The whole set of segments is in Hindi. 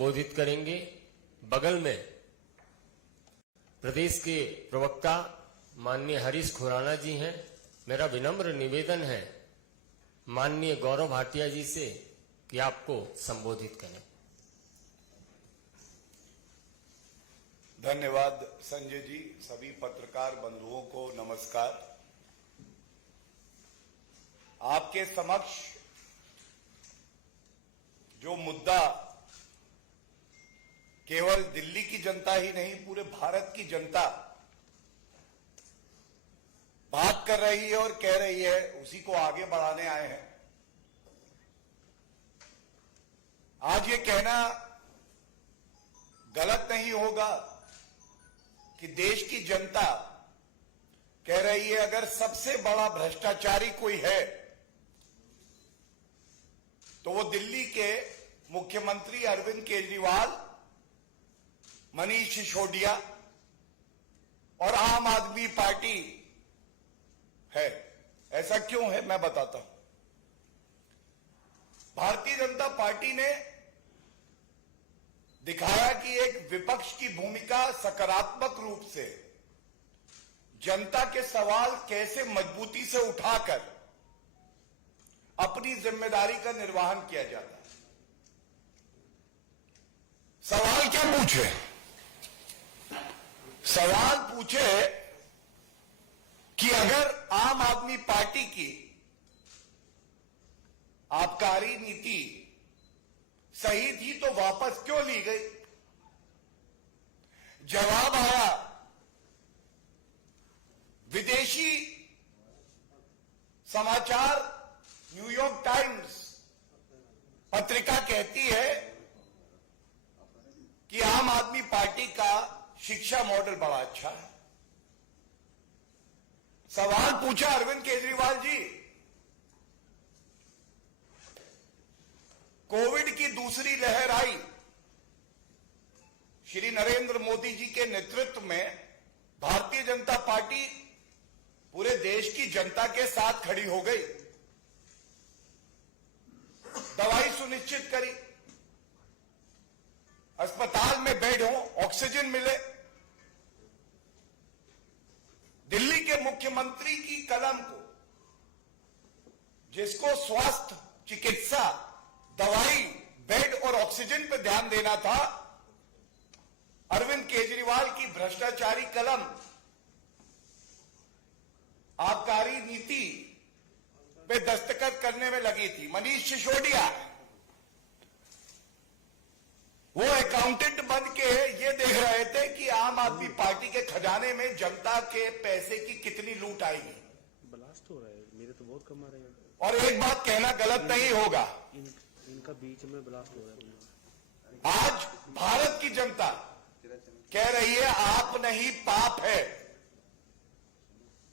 संबोधित करेंगे। बगल में प्रदेश के प्रवक्ता माननीय हरीश खुराना जी हैं। मेरा विनम्र निवेदन है माननीय गौरव भाटिया जी से कि आपको संबोधित करें। धन्यवाद संजय जी। सभी पत्रकार बंधुओं को नमस्कार। आपके समक्ष जो मुद्दा केवल दिल्ली की जनता ही नहीं, पूरे भारत की जनता बात कर रही है और कह रही है, उसी को आगे बढ़ाने आए हैं। आज ये कहना गलत नहीं होगा कि देश की जनता कह रही है अगर सबसे बड़ा भ्रष्टाचारी कोई है तो वो दिल्ली के मुख्यमंत्री अरविंद केजरीवाल, मनीष सिसोदिया और आम आदमी पार्टी है। ऐसा क्यों है मैं बताता हूं। भारतीय जनता पार्टी ने दिखाया कि एक विपक्ष की भूमिका सकारात्मक रूप से जनता के सवाल कैसे मजबूती से उठाकर अपनी जिम्मेदारी का निर्वहन किया जाता है। सवाल क्या पूछे? सवाल पूछे कि अगर आम आदमी पार्टी की आबकारी नीति सही थी तो वापस क्यों ली गई? जवाब आया, विदेशी समाचार न्यूयॉर्क टाइम्स पत्रिका कहती है कि आम आदमी पार्टी का शिक्षा मॉडल बड़ा अच्छा है। सवाल पूछा अरविंद केजरीवाल जी, कोविड की दूसरी लहर आई, श्री नरेंद्र मोदी जी के नेतृत्व में भारतीय जनता पार्टी पूरे देश की जनता के साथ खड़ी हो गई, दवाई सुनिश्चित करी, अस्पताल में बेड हो, ऑक्सीजन मिले। दिल्ली के मुख्यमंत्री की कलम को, जिसको स्वास्थ्य, चिकित्सा, दवाई, बेड और ऑक्सीजन पर ध्यान देना था, अरविंद केजरीवाल की भ्रष्टाचारी कलम आबकारी नीति पे दस्तखत करने में लगी थी। मनीष सिसोदिया वो अकाउंटेंट बन के ये देख रहे थे कि आम आदमी पार्टी के खजाने में जनता के पैसे की कितनी लूट आएगी। ब्लास्ट हो रहा है, मेरे तो बहुत कम आ रहे हैं। और एक बात कहना गलत नहीं होगा, इनका बीच में ब्लास्ट हो रहा है। आज भारत की जनता कह रही है आप नहीं पाप है,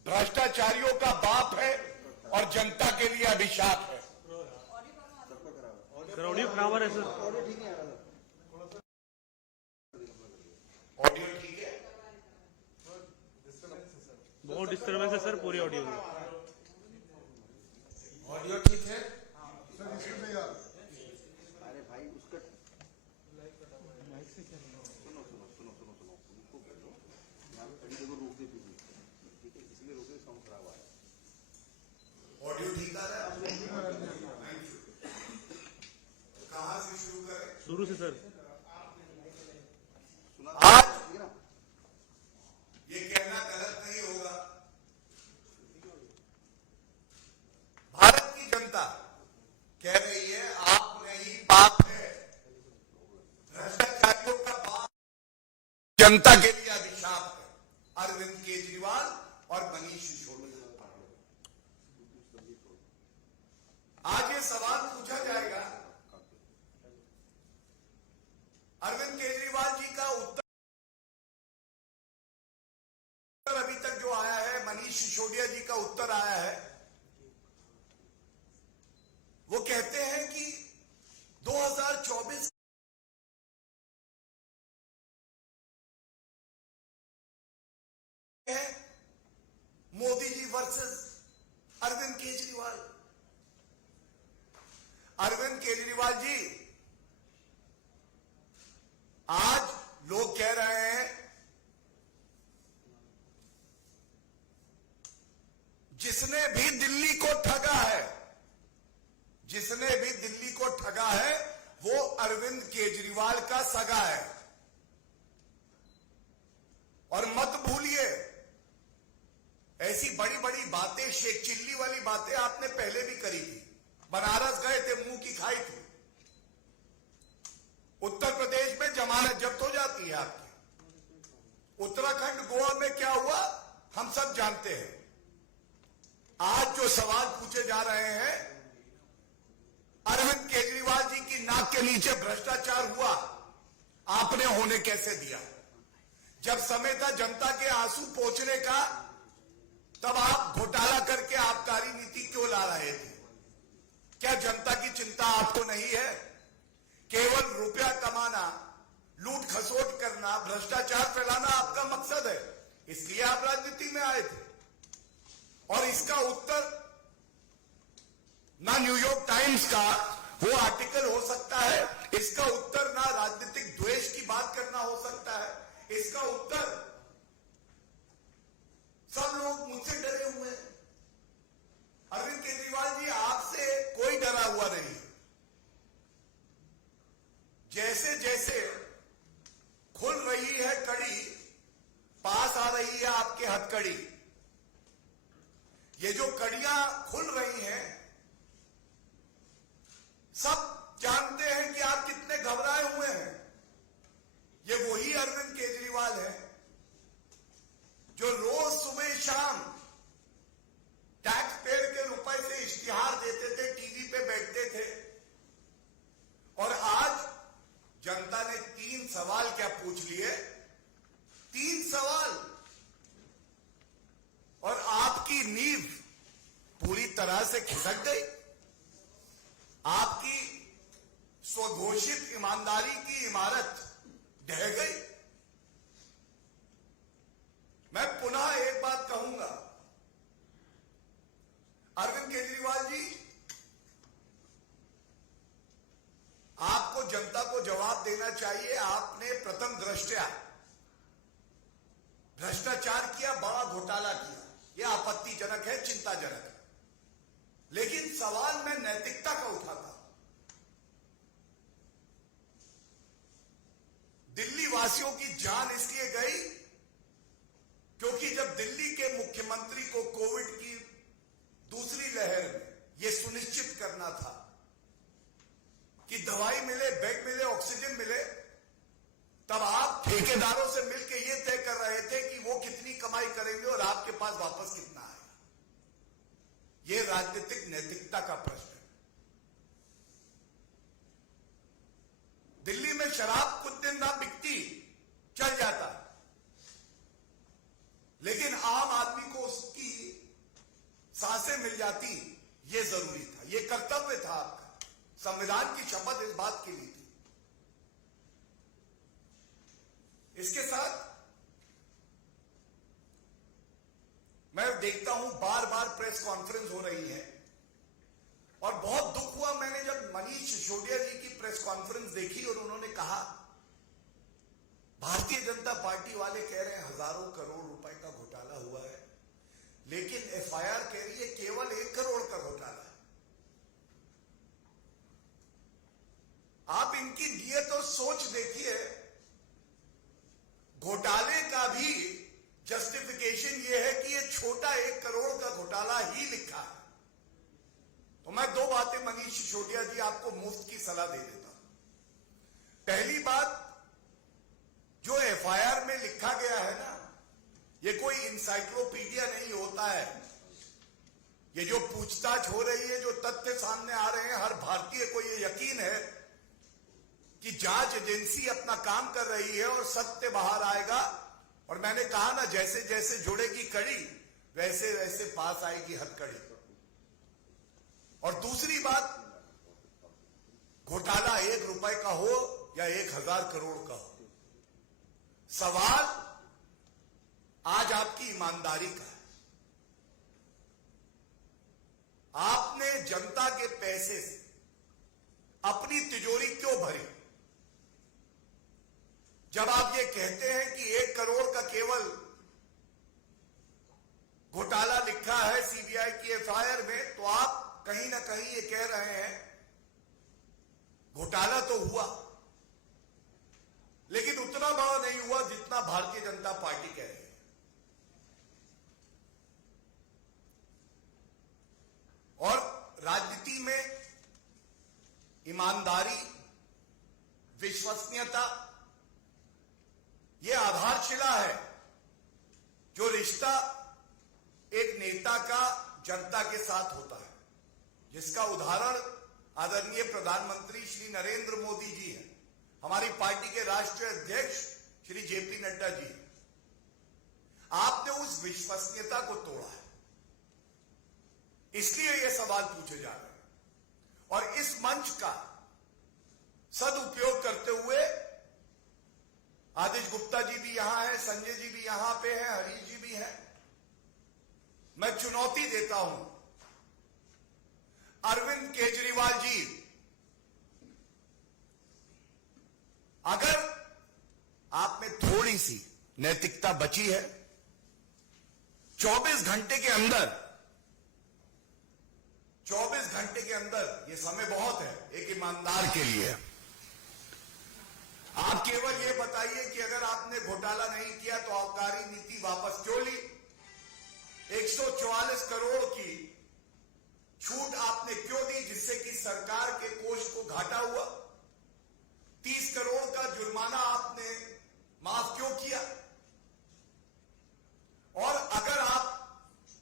भ्रष्टाचारियों का बाप है और जनता के लिए अभिशाप है। सर ऑडियो खराब है सर। ऑडियो ठीक है? बहुत डिस्टर्बेंस है सर पूरी ऑडियो में। ऑडियो ठीक है? अरे भाई उसका माइक से क्या सुनो उनको कह दो यहाँ पे खड़ी जगह रोक दे दीजिए, ठीक है? इसलिए रोके, साउंड खराब आ रहा है। ऑडियो ठीक आ रहा है? कहां से शुरू करें? शुरू से सर। आज ये कहना गलत नहीं होगा, भारत की जनता कह रही है आप नहीं पाप है, भ्रष्टाचारियों का बाप जनता के लिए अभिशाप है। अरविंद केजरीवाल और मनीष सिसोदिया। आज ये सवाल पूछा जाएगा, अरविंद केजरीवाल जी का उत्तर अभी तक जो आया है, मनीष सिसोदिया जी का उत्तर आया है, वो कहते हैं कि 2024 है मोदी जी वर्सेस अरविंद केजरीवाल। अरविंद केजरीवाल जी केजरीवाल का सगा है। और मत भूलिए, ऐसी बड़ी बड़ी बातें, शेख चिल्ली वाली बातें आपने पहले भी करी थी। बनारस गए थे, मुंह की खाई थी। उत्तर प्रदेश में जमानत जब्त हो जाती है आपकी। उत्तराखंड, गोवा में क्या हुआ हम सब जानते हैं। आज जो सवाल पूछे जा रहे हैं, अरविंद केजरीवाल जी की नाक के नीचे भ्रष्टाचार हुआ, आपने होने कैसे दिया? जब समय था जनता के आंसू पोंछने का, तब आप घोटाला करके आबकारी नीति क्यों ला रहे थे? क्या जनता की चिंता आपको नहीं है? केवल रुपया कमाना, लूट खसोट करना, भ्रष्टाचार फैलाना आपका मकसद है, इसलिए आप राजनीति में आए थे। और इसका उत्तर ना न्यूयॉर्क टाइम्स का वो आर्टिकल हो सकता है, इसका उत्तर ना राजनीतिक द्वेष की बात करना हो सकता है, इसका उत्तर सब लोग मुझसे डरे हुए हैं। अरविंद केजरीवाल जी, आपसे कोई डरा हुआ नहीं। जैसे जैसे खुल रही है कड़ी, पास आ रही है आपके हथकड़ी। ये जो कड़ियां खुल रही हैं, सब जानते हैं कि आप कितने घबराए हुए हैं। ये वही अरविंद केजरीवाल है जो रोज सुबह शाम टैक्स पेयर के रुपए से इश्तिहार देते थे, टीवी पे बैठते थे। और आज जनता ने 3 सवाल क्या पूछ लिए? 3 सवाल, और आपकी नींव पूरी तरह से खिसक गई। आपकी स्वघोषित ईमानदारी की इमारत ढह गई। मैं पुनः एक बात कहूंगा, अरविंद केजरीवाल जी, आपको जनता को जवाब देना चाहिए। आपने प्रथम दृष्टया भ्रष्टाचार किया, बड़ा घोटाला किया, यह आपत्तिजनक है, चिंताजनक है। लेकिन सवाल मैं नैतिकता का उठाता हूं। दिल्ली वासियों की जान इसलिए गई क्योंकि जब दिल्ली के मुख्यमंत्री को कोविड की दूसरी लहर में यह सुनिश्चित करना था कि दवाई मिले, बेड मिले, ऑक्सीजन मिले, तब आप ठेकेदारों से मिलकर यह तय कर रहे थे कि वो कितनी कमाई करेंगे और आपके पास वापस कितना आएगा। यह राजनीतिक नैतिकता का प्रश्न है। दिल्ली में शराब कुछ दिन ना बिकती, चल जाता, लेकिन आम आदमी को उसकी सांसें मिल जाती, यह जरूरी था, यह कर्तव्य था आपका। संविधान की शपथ इस बात की ली थी। इसके साथ मैं देखता हूं बार बार प्रेस कॉन्फ्रेंस हो रही है, और बहुत दुख हुआ मैंने जब मनीष सिसोदिया जी की प्रेस कॉन्फ्रेंस देखी और उन्होंने कहा, भारतीय जनता पार्टी वाले कह रहे हैं हजारों करोड़ रुपए का घोटाला हुआ है, लेकिन एफआईआर कह रही है केवल 1 करोड़ का घोटाला है। आप इनकी नीयत और सोच देखिए। घोटाले का भी जस्टिफिकेशन यह है कि यह छोटा 1 करोड़ का घोटाला ही लिखा है। तो मैं 2 बातें मनीष सिसोदिया जी आपको मुफ्त की सलाह दे देता हूं। पहली बात, जो एफआईआर में लिखा गया है ना, यह कोई इंसाइक्लोपीडिया नहीं होता है। ये जो पूछताछ हो रही है, जो तथ्य सामने आ रहे हैं, हर भारतीय को यह यकीन है कि जांच एजेंसी अपना काम कर रही है और सत्य बाहर आएगा। और मैंने कहा ना, जैसे जैसे जुड़ेगी कड़ी, वैसे वैसे पास आएगी हथकड़ी। और दूसरी बात, घोटाला 1 रुपए का हो या 1000 करोड़ का हो, सवाल आज आपकी ईमानदारी का है। आपने जनता के पैसे से अपनी तिजोरी क्यों भरी? जब आप ये कहते हैं कि 1 करोड़ का केवल घोटाला लिखा है सीबीआई की एफआईआर में, तो आप कहीं ना कहीं ये कह रहे हैं घोटाला तो हुआ, लेकिन उतना बड़ा नहीं हुआ जितना भारतीय जनता पार्टी कह रही है। और राजनीति में ईमानदारी, विश्वसनीयता, यह आधारशिला है जो रिश्ता एक नेता का जनता के साथ होता है, जिसका उदाहरण आदरणीय प्रधानमंत्री श्री नरेंद्र मोदी जी हैं, हमारी पार्टी के राष्ट्रीय अध्यक्ष श्री जेपी नड्डा जी हैं। आपने उस विश्वसनीयता को तोड़ा है, इसलिए यह सवाल पूछे जा रहे हैं। और इस मंच का सदुपयोग करते हुए आदित्य गुप्ता जी भी यहां हैं, संजय जी भी यहां पे हैं, हरीश जी भी हैं। मैं चुनौती देता हूं अरविंद केजरीवाल जी, अगर आप में थोड़ी सी नैतिकता बची है, 24 घंटे के अंदर, 24 घंटे के अंदर, यह समय बहुत है एक ईमानदार के लिए, आप केवल यह बताइए कि अगर आपने घोटाला नहीं किया तो आबकारी नीति वापस क्यों ली? 144 करोड़ की छूट आपने क्यों दी, जिससे कि सरकार के कोष को घाटा हुआ? 30 करोड़ का जुर्माना आपने माफ क्यों किया? और अगर आप,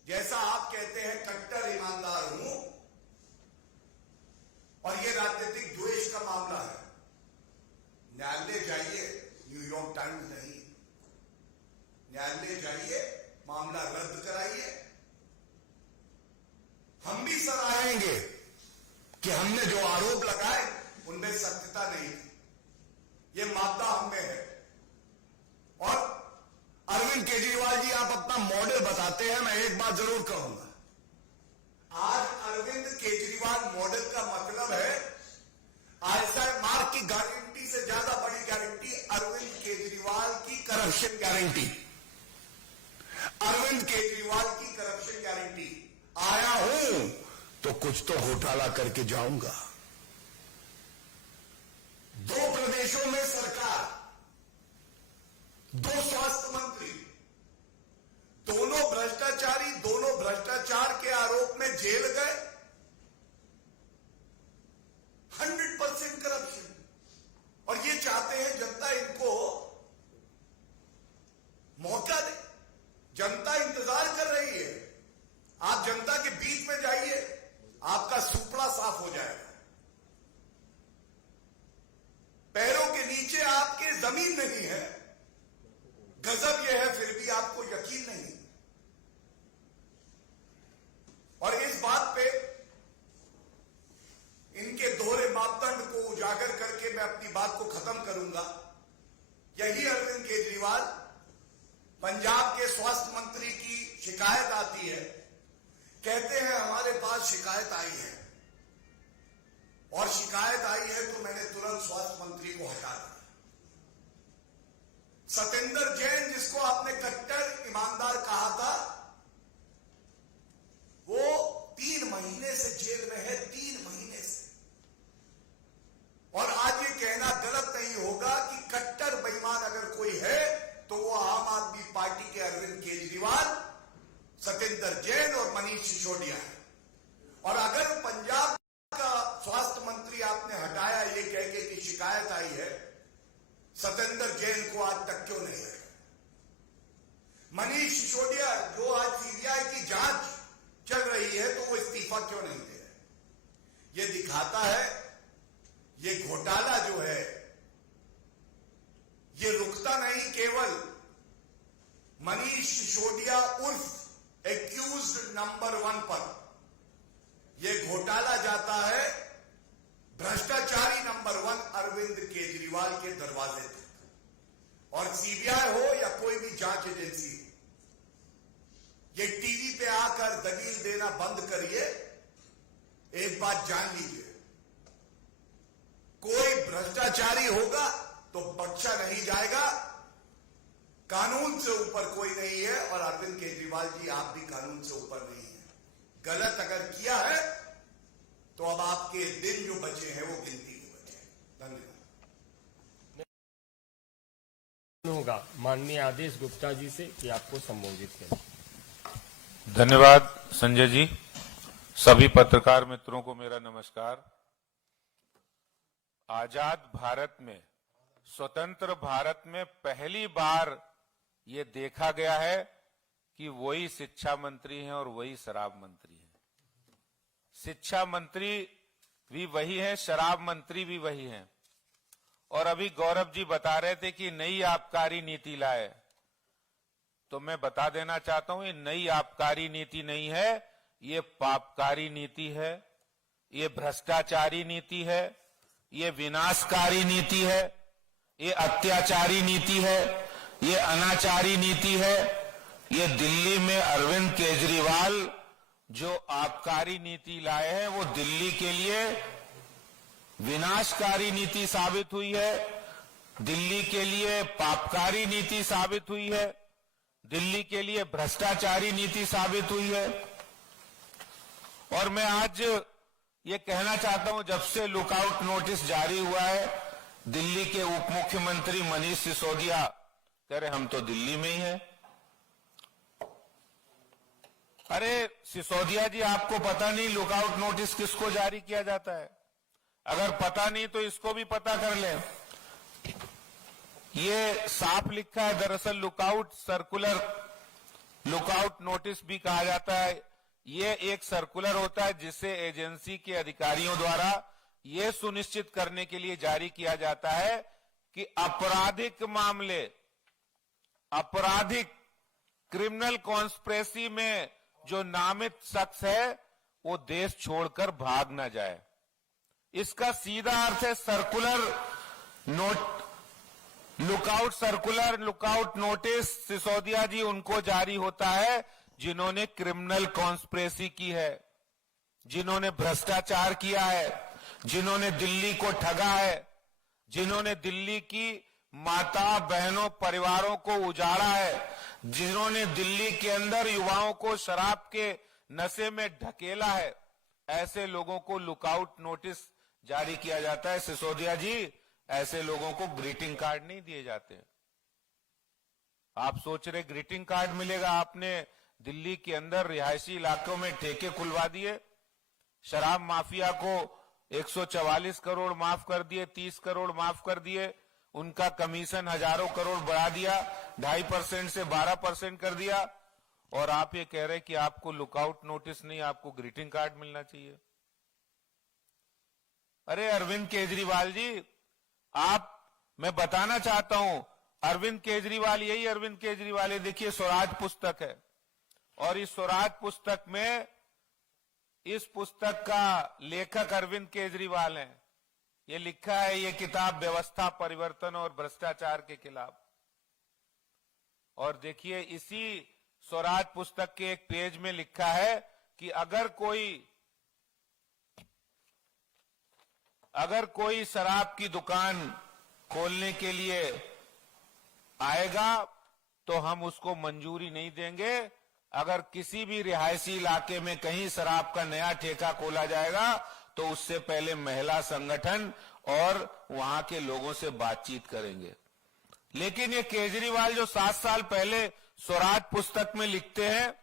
जैसा आप कहते हैं, कट्टर ईमानदार हूं और यह राजनीतिक द्वेष का मामला है, न्यायालय जाइए, न्यूयॉर्क टाइम्स नहीं, न्यायालय जाइए, मामला रद्द कराइए। हम भी सराहेंगे कि हमने जो आरोप लगाए उनमें सत्यता नहीं थी, यह मामला हम में है। और अरविंद केजरीवाल जी, आप अपना मॉडल बताते हैं, मैं एक बात जरूर कहूंगा, आज अरविंद केजरीवाल मॉडल का मतलब है आईएसआई मार्क की गारंटी से ज्यादा बड़ी गारंटी अरविंद केजरीवाल की करप्शन गारंटी। अरविंद केजरीवाल की करप्शन गारंटी, आया हूं तो कुछ तो घोटाला करके जाऊंगा। 2 प्रदेशों में सरकार, 2 स्वास्थ्य मंत्री, दोनों भ्रष्टाचारी, दोनों भ्रष्टाचार के आरोप में जेल गए। 100% करप्शन। और ये चाहते हैं जनता इनको मौका दे, जनता इंतजार कर रही है। आप जनता के बीच में जाइए, आपका सुपड़ा साफ हो जाएगा। पैरों के नीचे आपके जमीन नहीं है। गजब यह है, फिर भी आपको यकीन नहीं। और इस बात पे, इनके दोहरे मापदंड को उजागर करके मैं अपनी बात को खत्म करूंगा। यही अरविंद केजरीवाल, पंजाब के स्वास्थ्य मंत्री की शिकायत आती है, कहते हैं हमारे पास शिकायत आई है, और शिकायत आई है तो मैंने तुरंत स्वास्थ्य मंत्री को हटा दिया। सतेंद्र जैन, जिसको आपने कट्टर ईमानदार कहा था, वो 3 महीने से जेल में है, 3 महीने से। और आज ये कहना गलत नहीं होगा कि कट्टर बेईमान अगर कोई है तो वो आम आदमी पार्टी के अरविंद केजरीवाल, सतेंद्र जैन और मनीष सिसोदिया है। और अगर पंजाब का स्वास्थ्य मंत्री आपने हटाया ये कह के कि शिकायत आई है, सतेंद्र जैन को आज तक क्यों नहीं है? मनीष सिसोदिया, जो आज सीबीआई की जांच चल रही है, तो वो इस्तीफा क्यों नहीं दे रहे? ये दिखाता है ये घोटाला जो है ये रुकता नहीं केवल मनीष सिसोदिया उर्फ एक्यूज्ड नंबर 1 पर, यह घोटाला जाता है भ्रष्टाचारी नंबर 1 अरविंद केजरीवाल के दरवाजे तक। और सीबीआई हो या कोई भी जांच एजेंसी हो, ये टीवी पे आकर दलील देना बंद करिए। एक बात जान लीजिए, कोई भ्रष्टाचारी होगा तो बख्शा नहीं जाएगा। कानून से ऊपर कोई नहीं है, और अरविंद केजरीवाल जी, आप भी कानून से ऊपर नहीं है। गलत अगर किया है तो अब आपके दिन जो बचे हैं वो गिनती के बचे हैं। धन्यवाद। माननीय आदेश गुप्ता जी से कि आपको संबोधित करें। धन्यवाद संजय जी। सभी पत्रकार मित्रों को मेरा नमस्कार। आजाद भारत में, स्वतंत्र भारत में पहली बार ये देखा गया है कि वही शिक्षा मंत्री हैं और वही शराब मंत्री हैं। शिक्षा मंत्री भी वही है, शराब मंत्री भी वही हैं। और अभी गौरव जी बता रहे थे कि नई आबकारी नीति लाए, तो मैं बता देना चाहता हूं ये नई आबकारी नीति नहीं है, ये पापकारी नीति है, ये भ्रष्टाचारी नीति है, ये विनाशकारी नीति है, ये अत्याचारी नीति है, ये अनाचारी नीति है। ये दिल्ली में अरविंद केजरीवाल जो आबकारी नीति लाए हैं वो दिल्ली के लिए विनाशकारी नीति साबित हुई है, दिल्ली के लिए पापकारी नीति साबित हुई है, दिल्ली के लिए भ्रष्टाचारी नीति साबित हुई है। और मैं आज ये कहना चाहता हूं, जब से लुकआउट नोटिस जारी हुआ है, दिल्ली के उप मुख्यमंत्री मनीष सिसोदिया कह रहे हम तो दिल्ली में ही हैं। अरे सिसोदिया जी, आपको पता नहीं लुकआउट नोटिस किसको जारी किया जाता है? अगर पता नहीं तो इसको भी पता कर लें। ये साफ लिखा है, दरअसल लुकआउट सर्कुलर, लुकआउट नोटिस भी कहा जाता है। ये एक सर्कुलर होता है जिसे एजेंसी के अधिकारियों द्वारा ये सुनिश्चित करने के लिए जारी किया जाता है कि आपराधिक मामले, आपराधिक क्रिमिनल कॉन्स्पिरेसी में जो नामित शख्स है वो देश छोड़कर भाग ना जाए। इसका सीधा अर्थ है circular note, lookout circular, lookout notice Sisodia ji उनको जारी होता है जिन्होंने क्रिमिनल कॉन्स्पिरेसी की है, जिन्होंने भ्रष्टाचार किया है, जिन्होंने दिल्ली को ठगा है, जिन्होंने दिल्ली की माता बहनों परिवारों को उजाड़ा है, जिन्होंने दिल्ली के अंदर युवाओं को शराब के नशे में ढकेला है। ऐसे लोगों को लुकआउट नोटिस जारी किया जाता है। सिसोदिया जी, ऐसे लोगों को ग्रीटिंग कार्ड नहीं दिए जाते। आप सोच रहे ग्रीटिंग कार्ड मिलेगा? आपने दिल्ली के अंदर रिहायशी इलाकों में ठेके खुलवा दिए, शराब माफिया को 144 करोड़ माफ कर दिए, 30 करोड़ माफ कर दिए, उनका कमीशन हजारों करोड़ बढ़ा दिया, 2.5% से 12% कर दिया, और आप ये कह रहे कि आपको लुकआउट नोटिस नहीं, आपको ग्रीटिंग कार्ड मिलना चाहिए। अरे अरविंद केजरीवाल जी, मैं बताना चाहता हूं, अरविंद केजरीवाल, यही अरविंद केजरीवाल है। देखिए स्वराज पुस्तक है, और इस स्वराज पुस्तक में, इस पुस्तक का लेखक अरविंद केजरीवाल है। ये लिखा है, ये किताब व्यवस्था परिवर्तन और भ्रष्टाचार के खिलाफ। और देखिए इसी स्वराज पुस्तक के एक पेज में लिखा है कि अगर कोई शराब की दुकान खोलने के लिए आएगा तो हम उसको मंजूरी नहीं देंगे। अगर किसी भी रिहायशी इलाके में कहीं शराब का नया ठेका खोला जाएगा तो उससे पहले महिला संगठन और वहां के लोगों से बातचीत करेंगे। लेकिन ये केजरीवाल जो 7 साल पहले स्वराज पुस्तक में लिखते हैं,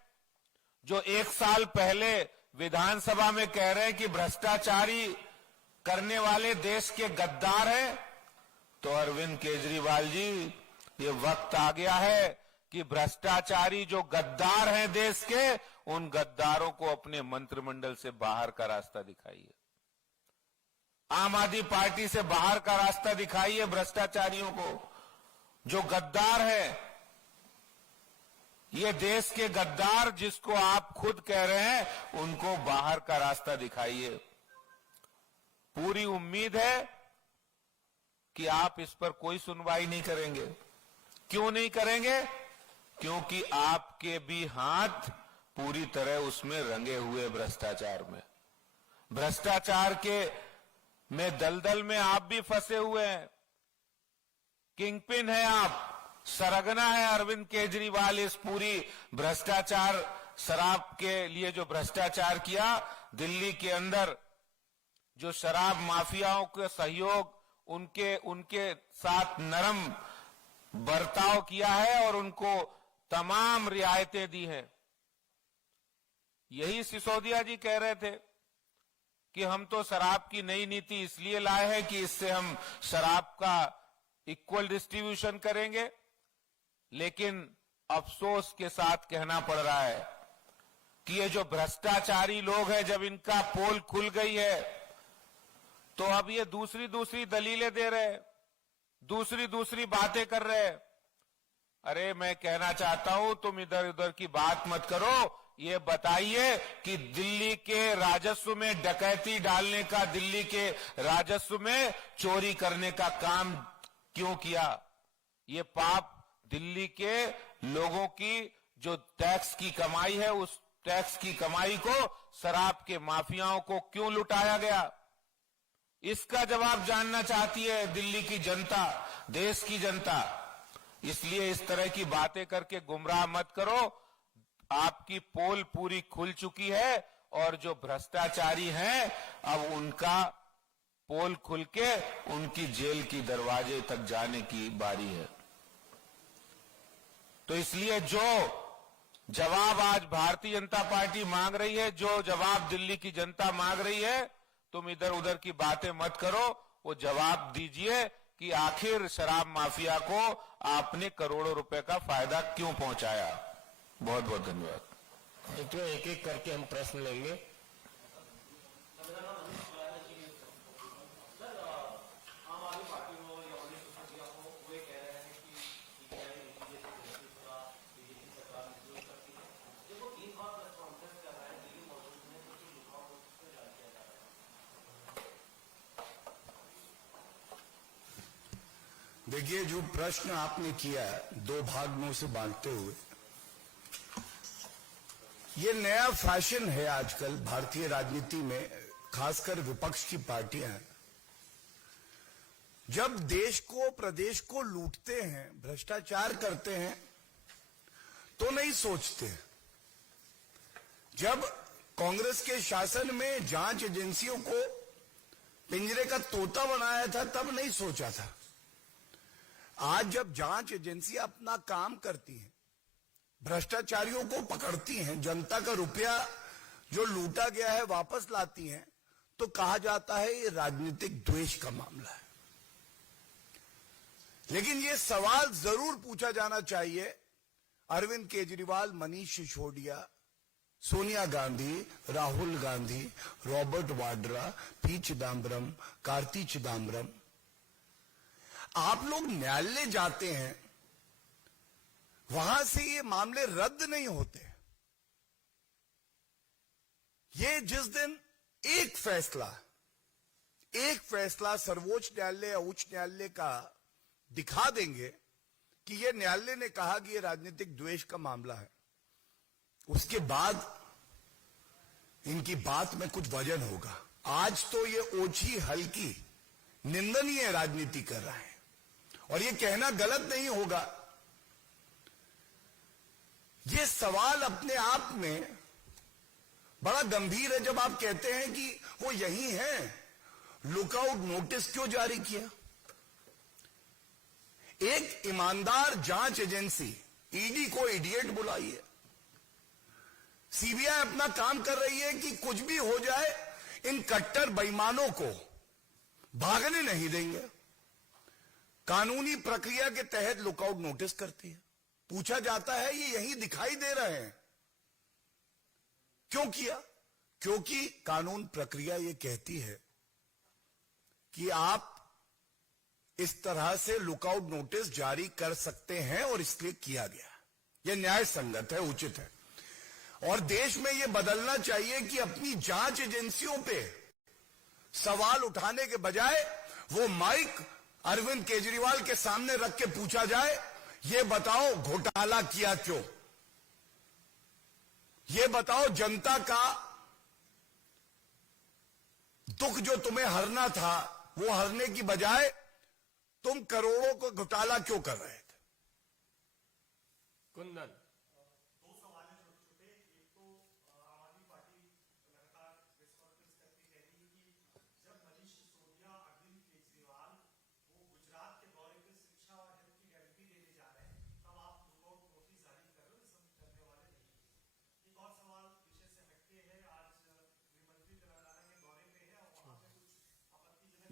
जो 1 साल पहले विधानसभा में कह रहे हैं कि भ्रष्टाचारी करने वाले देश के गद्दार हैं, तो अरविंद केजरीवाल जी, ये वक्त आ गया है कि भ्रष्टाचारी जो गद्दार हैं देश के, उन गद्दारों को अपने मंत्रिमंडल से बाहर का रास्ता दिखाइए। आम आदमी पार्टी से बाहर का रास्ता दिखाइए भ्रष्टाचारियों को। जो गद्दार है, ये देश के गद्दार जिसको आप खुद कह रहे हैं, उनको बाहर का रास्ता दिखाइए। पूरी उम्मीद है कि आप इस पर कोई सुनवाई नहीं करेंगे। क्यों नहीं करेंगे? क्योंकि आपके भी हाथ पूरी तरह उसमें रंगे हुए भ्रष्टाचार में, भ्रष्टाचार के में दलदल में आप भी फंसे हुए हैं। किंगपिन है आप, सरगना है अरविंद केजरीवाल इस पूरी भ्रष्टाचार, शराब के लिए जो भ्रष्टाचार किया दिल्ली के अंदर, जो शराब माफियाओं के सहयोग, उनके साथ नरम बर्ताव किया है और उनको तमाम रियायतें दी हैं। यही सिसोदिया जी कह रहे थे कि हम तो शराब की नई नीति इसलिए लाए हैं कि इससे हम शराब का इक्वल डिस्ट्रीब्यूशन करेंगे, लेकिन अफसोस के साथ कहना पड़ रहा है कि ये जो भ्रष्टाचारी लोग हैं, जब इनका पोल खुल गई है तो अब ये दूसरी दूसरी दलीलें दे रहे हैं, दूसरी दूसरी बातें कर रहे हैं। अरे मैं कहना चाहता हूं, तुम इधर उधर की बात मत करो, ये बताइए कि दिल्ली के राजस्व में डकैती डालने का, दिल्ली के राजस्व में चोरी करने का काम क्यों किया? ये पाप दिल्ली के लोगों की जो टैक्स की कमाई है, उस टैक्स की कमाई को शराब के माफियाओं को क्यों लुटाया गया? इसका जवाब जानना चाहती है दिल्ली की जनता, देश की जनता। इसलिए इस तरह की बातें करके गुमराह मत करो। आपकी पोल पूरी खुल चुकी है और जो भ्रष्टाचारी हैं, अब उनका पोल खुल के उनकी जेल की दरवाजे तक जाने की बारी है। तो इसलिए जो जवाब आज भारतीय जनता पार्टी मांग रही है, जो जवाब दिल्ली की जनता मांग रही है, तुम इधर उधर की बातें मत करो, वो जवाब दीजिए कि आखिर शराब माफिया को आपने करोड़ों रुपए का फायदा क्यों पहुंचाया। बहुत बहुत धन्यवाद। एक एक करके हम प्रश्न लेंगे। देखिए, जो प्रश्न आपने किया दो भाग में उसे बांटते हुए, ये नया फैशन है आजकल भारतीय राजनीति में, खासकर विपक्ष की पार्टियां जब देश को, प्रदेश को लूटते हैं, भ्रष्टाचार करते हैं, तो नहीं सोचते। जब कांग्रेस के शासन में जांच एजेंसियों को पिंजरे का तोता बनाया था, तब नहीं सोचा था। आज जब जांच एजेंसियां अपना काम करती हैं, भ्रष्टाचारियों को पकड़ती हैं, जनता का रुपया जो लूटा गया है वापस लाती हैं, तो कहा जाता है ये राजनीतिक द्वेष का मामला है। लेकिन ये सवाल जरूर पूछा जाना चाहिए अरविंद केजरीवाल, मनीष सिसोदिया, सोनिया गांधी, राहुल गांधी, रॉबर्ट वाड्रा, पी चिदम्बरम, कार्ति चिदम्बरम। आप लोग न्यायालय जाते हैं, वहां से ये मामले रद्द नहीं होते। ये जिस दिन एक फैसला सर्वोच्च न्यायालय या उच्च न्यायालय का दिखा देंगे कि ये न्यायालय ने कहा कि ये राजनीतिक द्वेष का मामला है, उसके बाद इनकी बात में कुछ वजन होगा। आज तो ये ओछी हल्की निंदनीय राजनीति कर रहे हैं, और ये कहना गलत नहीं होगा। ये सवाल अपने आप में बड़ा गंभीर है जब आप कहते हैं कि वो यही हैं, लुकआउट नोटिस क्यों जारी किया? एक ईमानदार जांच एजेंसी ईडी को इडियट बुलाइए। सीबीआई अपना काम कर रही है कि कुछ भी हो जाए, इन कट्टर बेईमानों को भागने नहीं देंगे। कानूनी प्रक्रिया के तहत लुकआउट नोटिस करती है। पूछा जाता है ये यही दिखाई दे रहे हैं, क्यों किया? क्योंकि कानून प्रक्रिया ये कहती है कि आप इस तरह से लुकआउट नोटिस जारी कर सकते हैं, और इसलिए किया गया। यह न्याय संगत है, उचित है। और देश में यह बदलना चाहिए कि अपनी जांच एजेंसियों पे सवाल उठाने के बजाय वो माइक अरविंद केजरीवाल के सामने रख के पूछा जाए, ये बताओ घोटाला किया क्यों? ये बताओ जनता का दुख जो तुम्हें हरना था, वो हरने की बजाय तुम करोड़ों को घोटाला क्यों कर रहे थे? कुंदन।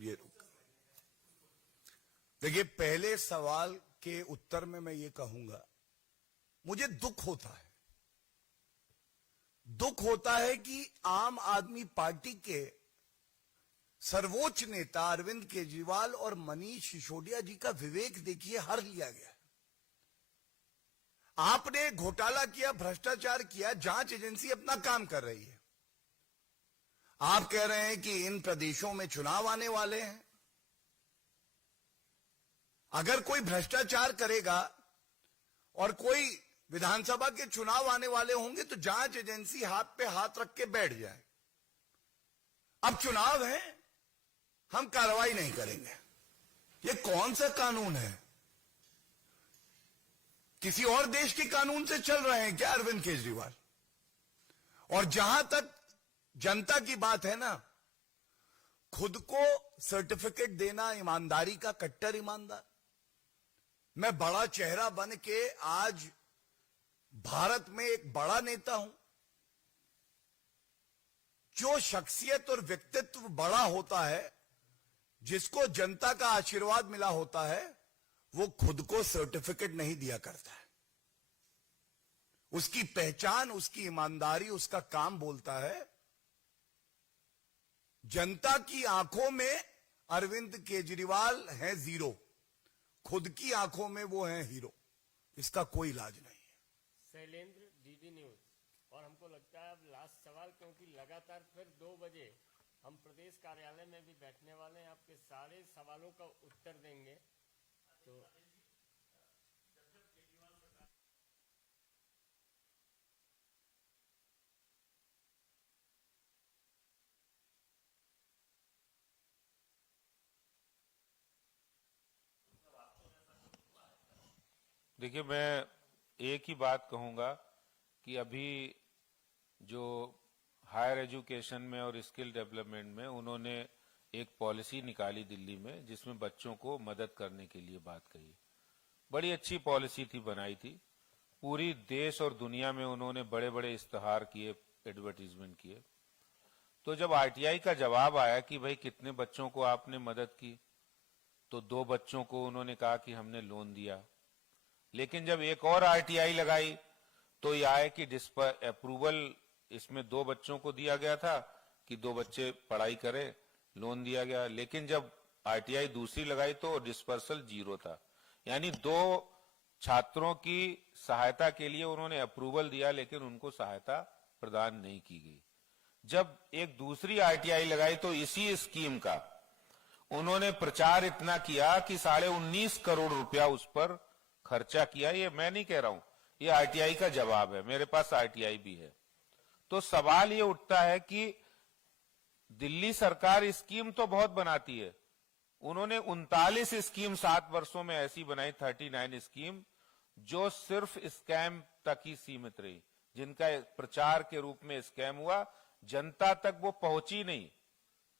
ये रुक। देखिए, पहले सवाल के उत्तर में मैं ये कहूंगा, मुझे दुख होता है कि आम आदमी पार्टी के सर्वोच्च नेता अरविंद केजरीवाल और मनीष सिसोदिया जी का विवेक देखिए हर लिया गया। आपने घोटाला किया, भ्रष्टाचार किया, जांच एजेंसी अपना काम कर रही है। आप कह रहे हैं कि इन प्रदेशों में चुनाव आने वाले हैं, अगर कोई भ्रष्टाचार करेगा और कोई विधानसभा के चुनाव आने वाले होंगे तो जांच एजेंसी हाथ पे हाथ रख के बैठ जाए। अब चुनाव है, हम कार्रवाई नहीं करेंगे। ये कौन सा कानून है? किसी और देश के कानून से चल रहे हैं क्या अरविंद केजरीवाल? और जहां तक जनता की बात है ना, खुद को सर्टिफिकेट देना ईमानदारी का, कट्टर ईमानदार। मैं बड़ा चेहरा बन के आज भारत में एक बड़ा नेता हूं। जो शख्सियत और व्यक्तित्व बड़ा होता है, जिसको जनता का आशीर्वाद मिला होता है, वो खुद को सर्टिफिकेट नहीं दिया करता है। उसकी पहचान, उसकी ईमानदारी, उसका काम बोलता है। जनता की आंखों में अरविंद केजरीवाल है जीरो, खुद की आंखों में वो है हीरो। इसका कोई इलाज नहीं है। Shailendra, DD news. और हमको लगता है अब लास्ट सवाल, क्योंकि लगातार फिर 2 बजे हम प्रदेश कार्यालय में भी बैठने वाले हैं, आपके सारे सवालों का उत्तर देंगे। तो देखिए, मैं एक ही बात कहूंगा कि अभी जो हायर एजुकेशन में और स्किल डेवलपमेंट में उन्होंने एक पॉलिसी निकाली दिल्ली में, जिसमें बच्चों को मदद करने के लिए बात कही। बड़ी अच्छी पॉलिसी थी, बनाई थी। पूरी देश और दुनिया में उन्होंने बड़े बड़े इश्तहार किए, एडवर्टीजमेंट किए। तो जब आरटीआई का जवाब आया कि भाई कितने बच्चों को आपने मदद की, तो 2 बच्चों को उन्होंने कहा कि हमने लोन दिया। लेकिन जब एक और आरटीआई लगाई तो यह आया कि अप्रूवल इसमें 2 बच्चों को दिया गया था कि 2 बच्चे पढ़ाई करें, लोन दिया गया। लेकिन जब आरटीआई दूसरी लगाई तो डिस्पर्सल 0 था। यानी 2 छात्रों की सहायता के लिए उन्होंने अप्रूवल दिया, लेकिन उनको सहायता प्रदान नहीं की गई। जब एक दूसरी आरटीआई लगाई तो इसी स्कीम का उन्होंने प्रचार इतना किया कि 19.5 करोड़ रुपया उस पर खर्चा किया। ये मैं नहीं कह रहा हूं, ये आरटीआई का जवाब है, मेरे पास आरटीआई भी है। तो सवाल ये उठता है कि दिल्ली सरकार स्कीम तो बहुत बनाती है। उन्होंने 39 स्कीम 7 वर्षों में ऐसी बनाई, 39 स्कीम, जो सिर्फ स्कैम तक ही सीमित रही, जिनका प्रचार के रूप में स्कैम हुआ, जनता तक वो पहुंची नहीं।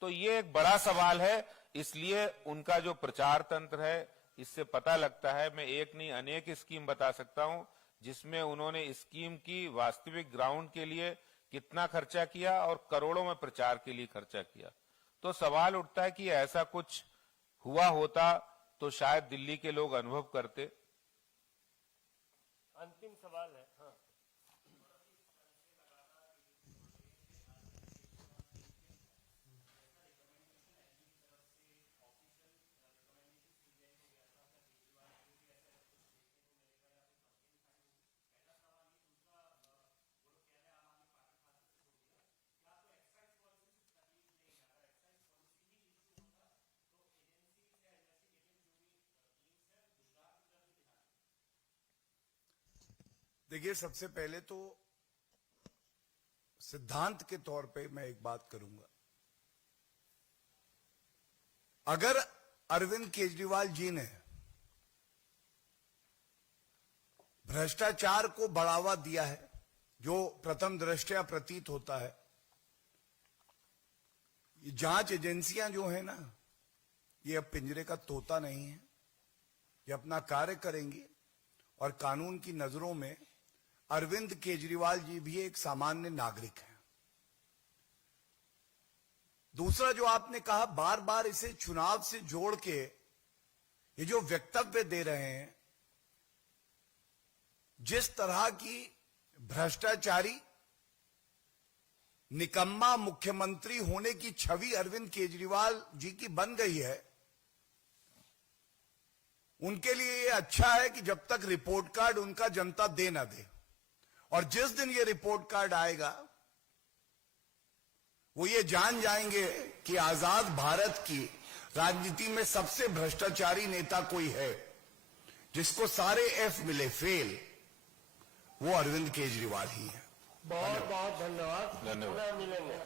तो ये एक बड़ा सवाल है। इसलिए उनका जो प्रचार तंत्र है, इससे पता लगता है, मैं एक नहीं अनेक स्कीम बता सकता हूं जिसमें उन्होंने स्कीम की वास्तविक ग्राउंड के लिए कितना खर्चा किया और करोड़ों में प्रचार के लिए खर्चा किया। तो सवाल उठता है कि ऐसा कुछ हुआ होता तो शायद दिल्ली के लोग अनुभव करते। अंतिम सवाल है। हाँ, देखिए, सबसे पहले तो सिद्धांत के तौर पे मैं एक बात करूंगा। अगर अरविंद केजरीवाल जी ने भ्रष्टाचार को बढ़ावा दिया है, जो प्रथम दृष्टया प्रतीत होता है, ये जांच एजेंसियां जो है ना, ये अब पिंजरे का तोता नहीं है। ये अपना कार्य करेंगी और कानून की नजरों में अरविंद केजरीवाल जी भी एक सामान्य नागरिक हैं। दूसरा जो आपने कहा, बार बार इसे चुनाव से जोड़ के ये जो वक्तव्य दे रहे हैं, जिस तरह की भ्रष्टाचारी निकम्मा मुख्यमंत्री होने की छवि अरविंद केजरीवाल जी की बन गई है, उनके लिए ये अच्छा है कि जब तक रिपोर्ट कार्ड उनका जनता दे ना दे, और जिस दिन ये रिपोर्ट कार्ड आएगा वो ये जान जाएंगे कि आजाद भारत की राजनीति में सबसे भ्रष्टाचारी नेता कोई है जिसको सारे एफ मिले फेल, वो अरविंद केजरीवाल ही है। बहुत बहुत धन्यवाद। पुनः मिलेंगे।